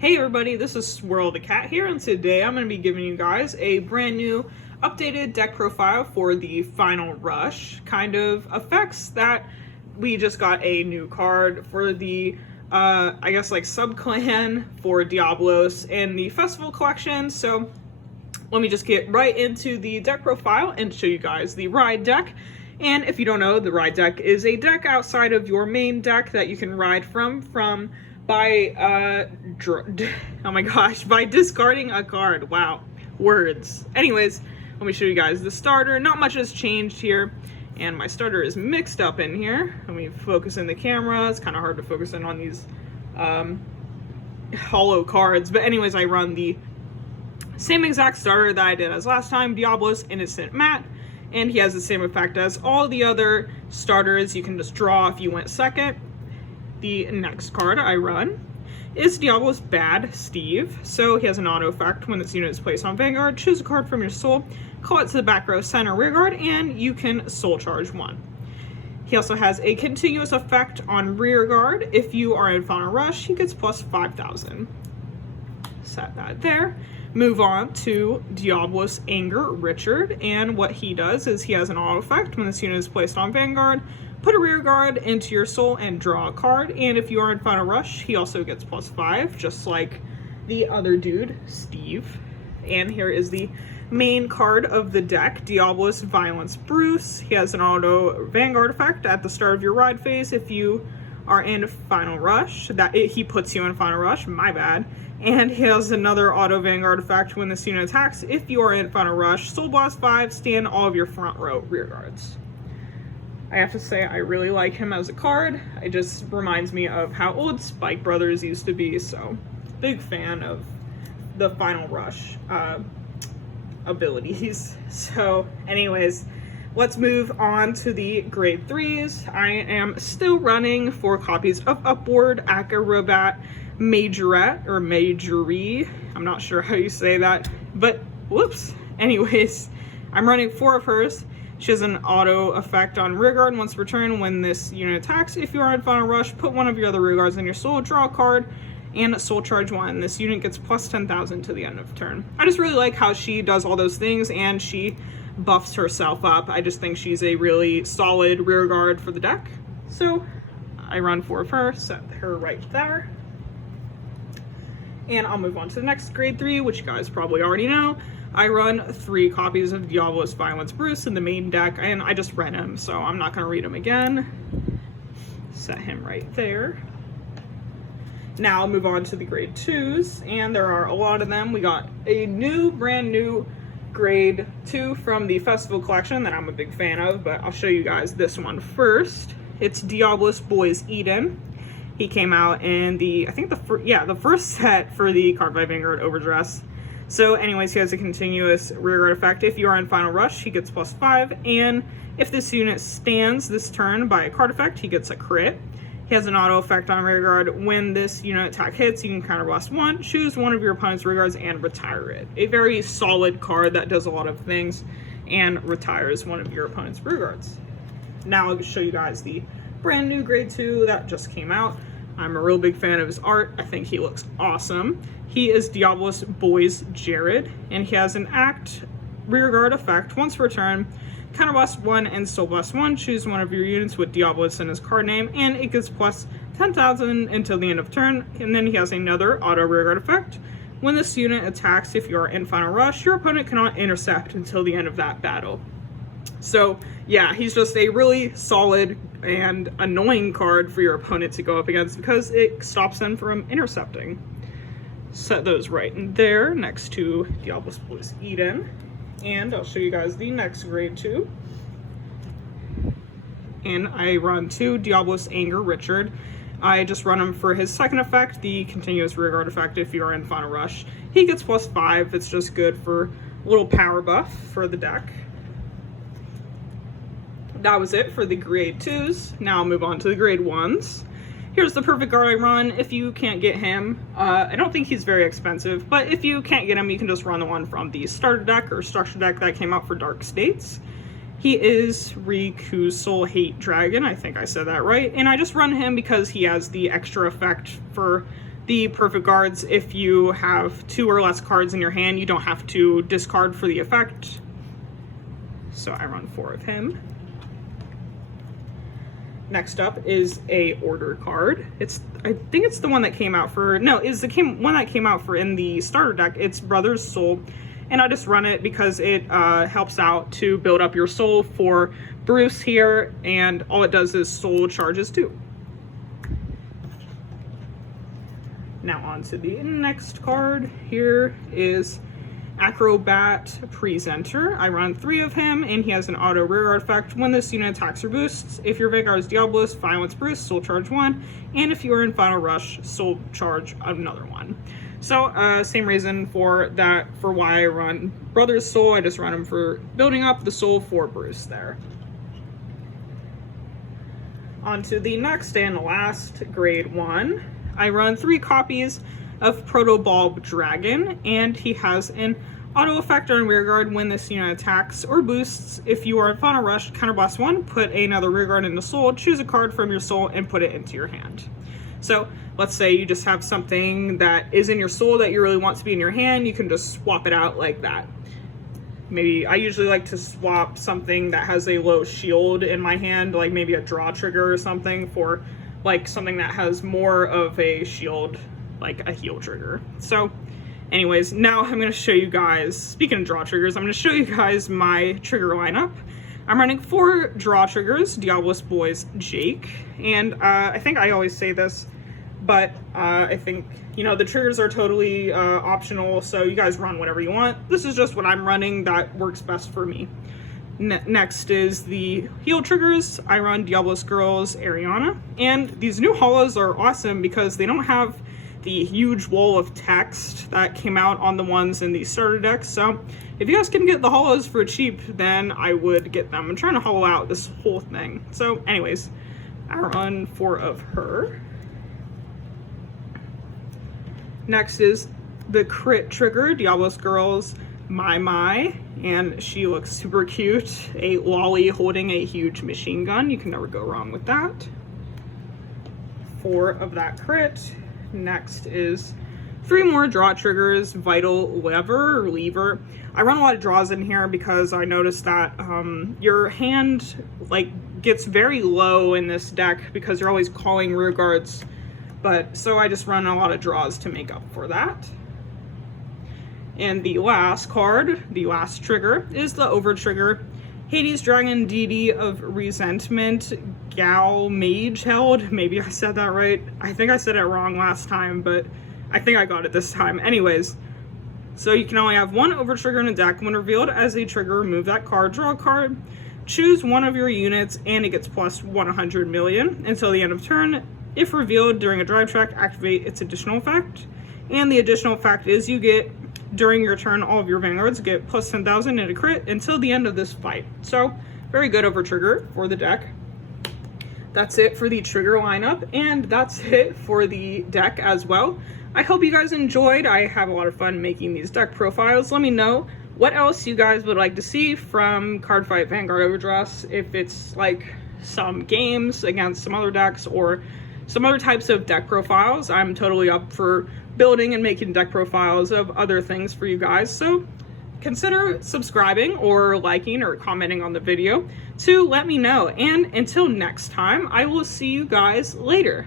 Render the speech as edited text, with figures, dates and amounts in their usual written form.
Hey everybody, this is SwirlTheCat here, and today I'm going to be giving you guys a brand new updated deck profile for the Final Rush kind of effects that we just got a new card for the, I guess like sub-clan for Diabolos in the Festival Collection. So let me just get right into the deck profile and show you guys the ride deck. And if you don't know, the ride deck is a deck outside of your main deck that you can ride from by by discarding a card. Wow, words. Anyways, let me show you guys the starter. Not much has changed here, and my starter is mixed up in here. Let me focus in the camera. It's kind of hard to focus in on these hollow cards, but anyways, I run the same exact starter that I did as last time, Diabolos Innocent Matte, and he has the same effect as all the other starters. You can just draw if you went second. The next card I run is Diabolos Bad Steve. So he has an auto effect. When this unit is placed on Vanguard, choose a card from your soul, call it to the back row, center, rear guard, and you can soul charge one. He also has a continuous effect on rear guard. If you are in Final Rush, he gets plus 5,000. Set that there. Move on to Diabolos Anger Richard, and what he does is he has an auto effect. When this unit is placed on Vanguard, put a rear guard into your soul and draw a card, and if you are in Final Rush, he also gets plus 5, just like the other dude, Steve. And here is the main card of the deck, Diabolos Violence Bruce. He has an auto Vanguard effect at the start of your ride phase. If you are in Final Rush, he puts you in Final Rush, my bad. And he has another auto Vanguard effect when this unit attacks. If you are in Final Rush, Soul Blast 5, stand all of your front row rear guards. I have to say, I really like him as a card. It just reminds me of how old Spike Brothers used to be, so big fan of the Final Rush abilities. So anyways, let's move on to the grade 3s. I am still running 4 copies of Upward, Acrobat, Majorette, or Majorie. I'm not sure how you say that, but whoops. Anyways, I'm running 4 of hers. She has an auto effect on rear guard once per turn. When this unit attacks, if you are in Final Rush, put one of your other rear guards in your soul, draw a card, and soul charge 1. This unit gets plus 10,000 to the end of the turn. I just really like how she does all those things and she buffs herself up. I just think she's a really solid rear guard for the deck. So I run 4 of her, set her right there. And I'll move on to the next grade 3, which you guys probably already know. I run 3 copies of Diabolos Violence Bruce in the main deck, and I just read him, so I'm not going to read him again. Set him right there. Now I'll move on to the grade 2s, and there are a lot of them. We got a brand new grade 2 from the Festival Collection that I'm a big fan of, but I'll show you guys this one first. It's Diabolos Boys Eden. He came out in the first set for the Card by Vanguard Overdress. So anyways, he has a continuous rear guard effect. If you are in Final Rush, he gets plus 5. And if this unit stands this turn by a card effect, he gets a crit. He has an auto effect on rear guard. When this unit attack hits, you can counterblast 1, choose one of your opponent's rear guards, and retire it. A very solid card that does a lot of things and retires one of your opponent's rear guards. Now I'll show you guys the brand new grade 2 that just came out. I'm a real big fan of his art. I think he looks awesome. He is Diabolos Boys Jared, and he has an act rear guard effect once per turn. Counterblast 1 and Soul Blast 1. Choose one of your units with Diabolos in his card name, and it gets plus 10,000 until the end of turn. And then he has another auto rear guard effect. When this unit attacks, if you are in Final Rush, your opponent cannot intercept until the end of that battle. So yeah, he's just a really solid and annoying card for your opponent to go up against because it stops them from intercepting. Set those right in there next to Diabolos Boys Eden. And I'll show you guys the next grade 2. And I run 2 Diabolos Anger Richard. I just run him for his second effect, the continuous rear guard effect. If you are in Final Rush, he gets plus 5. It's just good for a little power buff for the deck. That was it for the grade 2s. Now I'll move on to the grade 1s. Here's the perfect guard I run. If you can't get him, I don't think he's very expensive, but if you can't get him, you can just run the one from the starter deck or structure deck that came out for Dark States. He is Riku's Soul Hate Dragon, I think I said that right, and I just run him because he has the extra effect for the perfect guards, if you have 2 or less cards in your hand, you don't have to discard for the effect. So I run 4 of him. Next up is a order card. I think it's the one that came out for, no, is the one that came out for in the starter deck. It's Brother's Soul, and I just run it because it helps out to build up your soul for Bruce here, and all it does is soul charges too. Now on to the next card. Here is Acrobat Presenter. I run 3 of him, and he has an auto rearguard effect. When this unit attacks or boosts, if your Vanguard is Diabolos, Violence Bruce, Soul Charge 1, and if you are in Final Rush, Soul Charge another 1. So, same reason for why I run Brother's Soul. I just run him for building up the soul for Bruce there. On to the next and last grade 1. I run 3 copies of Protobulb Dragon, and he has an auto effect on rearguard when this unit attacks or boosts. If you are in Final Rush, counterblast 1, put another rearguard into soul, choose a card from your soul, and put it into your hand. So let's say you just have something that is in your soul that you really want to be in your hand, you can just swap it out like that. Maybe I usually like to swap something that has a low shield in my hand, like maybe a draw trigger or something, for like something that has more of a shield, like a heal trigger. So anyways, now I'm going to show you guys, speaking of draw triggers, I'm going to show you guys my trigger lineup. I'm running 4 draw triggers, Diabolos Boys Jake, and I think I always say this, but I think, you know, the triggers are totally optional, so you guys run whatever you want. This is just what I'm running that works best for me. Next is the heal triggers. I run Diabolos Girls Ariana, and these new holos are awesome because they don't have the huge wall of text that came out on the ones in the starter decks. So if you guys can get the holos for cheap, then I would get them. I'm trying to hollow out this whole thing. So anyways, I run 4 of her. Next is the crit trigger, Diabolos Girls My, and she looks super cute. A lolly holding a huge machine gun. You can never go wrong with that. 4 of that crit. Next is 3 more draw triggers, Vital Lever. I run a lot of draws in here because I noticed that your hand gets very low in this deck because you're always calling rear guards, but so I just run a lot of draws to make up for that. And the last card, the last trigger, is the over trigger, Hades Dragon Deity of Resentment, Gal Mage Held. Maybe I said that right. I think I said it wrong last time, but I think I got it this time. Anyways, so you can only have 1 over trigger in a deck. When revealed as a trigger, remove that card, draw a card, choose one of your units, and it gets plus 100 million until the end of turn. If revealed during a drive track, activate its additional effect. And the additional effect is you get, during your turn, all of your vanguards get plus 10,000 in a crit until the end of this fight. So very good over trigger for the deck. That's it for the trigger lineup, and that's it for the deck as well. I hope you guys enjoyed. I have a lot of fun making these deck profiles. Let me know what else you guys would like to see from Cardfight Vanguard Overdress, if it's like some games against some other decks or some other types of deck profiles. I'm totally up for building and making deck profiles of other things for you guys, so consider subscribing or liking or commenting on the video to let me know. And until next time, I will see you guys later.